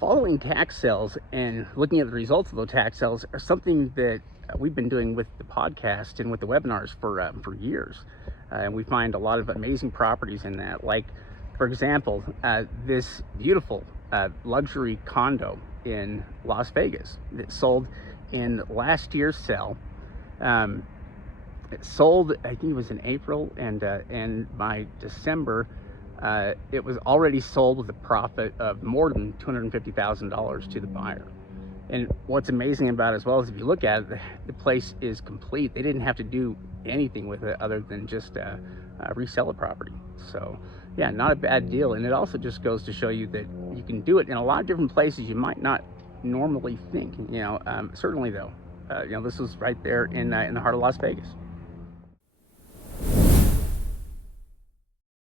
Following tax sales and looking at the results of those tax sales are something that we've been doing with the podcast and with the webinars for years. And we find a lot of amazing properties in that. Like, for example, this beautiful luxury condo in Las Vegas that sold in last year's sale. It sold, I think it was in April, and by December, it was already sold with a profit of more than $250,000 to the buyer. And what's amazing about it as well is if you look at it, the place is complete. They didn't have to do anything with it other than just resell a property. So yeah, not a bad deal. And it also just goes to show you that you can do it in a lot of different places you might not normally think. Certainly though, this was right there in the heart of Las Vegas.